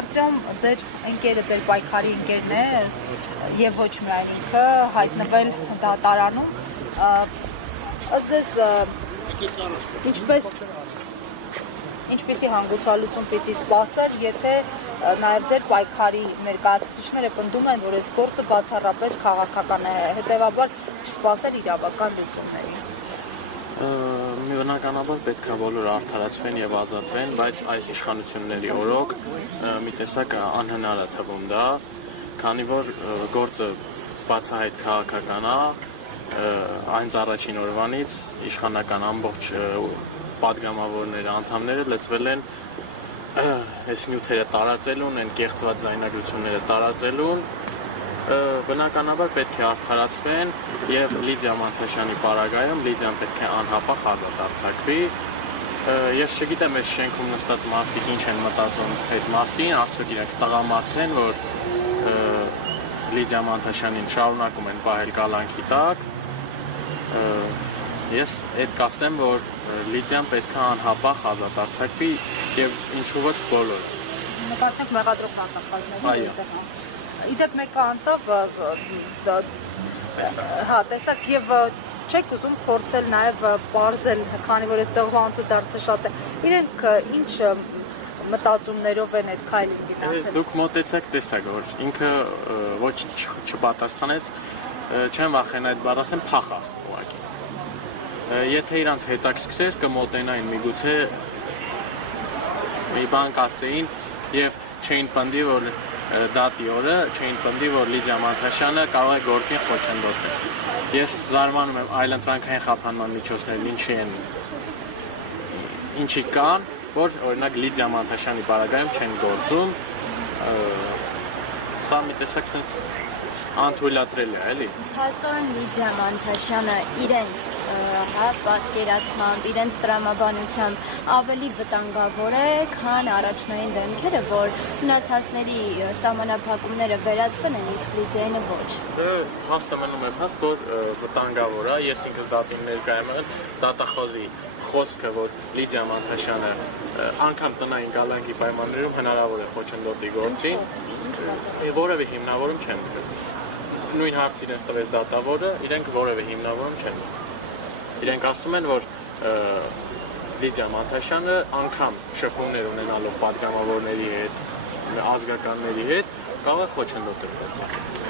կարծում ձեր ընկերը, ձեր պայքարի ընկերն է եւ ոչ միայն ինքը հայտնվել դատարանում, ձեզ ինչպեսի հանգուցալուծում պիտի սպասել, եթե նաև ձեր պայքարի ներկայացուցիչները պնդում են, որ այս գործը բացառապես քաղաքական է, հետևաբար չսպասել իրավական լուծումների։ Բնականաբար պետք է բոլորը արդարացվեն եւ ազատվեն, բայց այս իշխանությունների օրոք մի տեսակ անհնար է թվում դա, քանի որ գործը բացահայտ քաղաքական է, այն առաջին օրվանից իշխանական ամբողջ պատգամավորները, անդամները լծվել են այս նյութերը տարածելուն, այն կեղծված ձայնագրությունները տարածելուն, բնականաբար պետք է արդարացվեն եւ Լիդիա Մանթաշյանի պարագայում Լիդիան պետք է անհապաղ ազատ արձակվի։ Ես չգիտեմ այս շենքում նստած մարդիկ ինչ են մտածում այդ մասին, արդյոք իրենք տղամարդ են, որ Լիդիա Մանթաշյանին շարունակում են պահել կալանքի տակ։ Ես այդ կասեմ, որ Լիդիան պետք է անհապաղ ազատ արձակվի եւ ինչու ոչ բոլորը։ Նկատենք մեղադրող հատվածների։ Իդեպ մեկը անցավ, տեսակ եւ չեք ուզում փորձել նաեւ բարձել, քանի որ այստեղ անցուդարձը շատ է։ Իրենք ինչ մտածումներով են այդ քայլին գիտացել։ Դուք մոտեցեք, տեսակ, որ ինքը ոչ չպատասխանեց, չեմ վախենա այդ բառը ասեմ, փախավ ուղղակի։ Եթե իրանց հետաքրքրեր կմոտենային միգուցե մի բան կասեին եւ չէին պնդի, որ դատի օրը չէին պնդի, որ Լիդիա Մանթաշյանը կարող է գործին խոչընդոտել։ Ես զարմանում եմ այլընտրանքային խափանման միջոցներն ինչի կան, որ օրինակ Լիդիա Մանթաշյանի պարագայում չեն գործում, սա մի տեսակ sense անթույլատրել է, էլի։ Հաստորեն Լիդիա Մանթաշյանը իրենց պատկերացմամբ, իրենց տրամաբանությամբ ավելի վտանգավոր է, քան առաջնային դեմքերը, որ մնացածների սահմանափակումները վերացվել են, իսկ Լիդիայինը ոչ։ Հաստը մնում եմ հաստ, որ վտանգավոր է, ես ինքս դատում ներկայ եմ եղել, դատախոզի խոսքը, որ Լիդիա Մանթաշյանը անգամ տնային կալանքի պայմաններում հնարավոր է խոչընդոտի գործին, որևէ հիմնավորում չեն դրել։ Նույն հարց իրենց տվեց դատավորը, իրենք որևէ հիմնավորում չեն։ Իրենք ասում են, որ Լիդիա Մանթաշյանը անգամ շփումներ ունենալով պատգամավորների հետ, ազգականների հետ, կարող է խոչընդոտել գործը։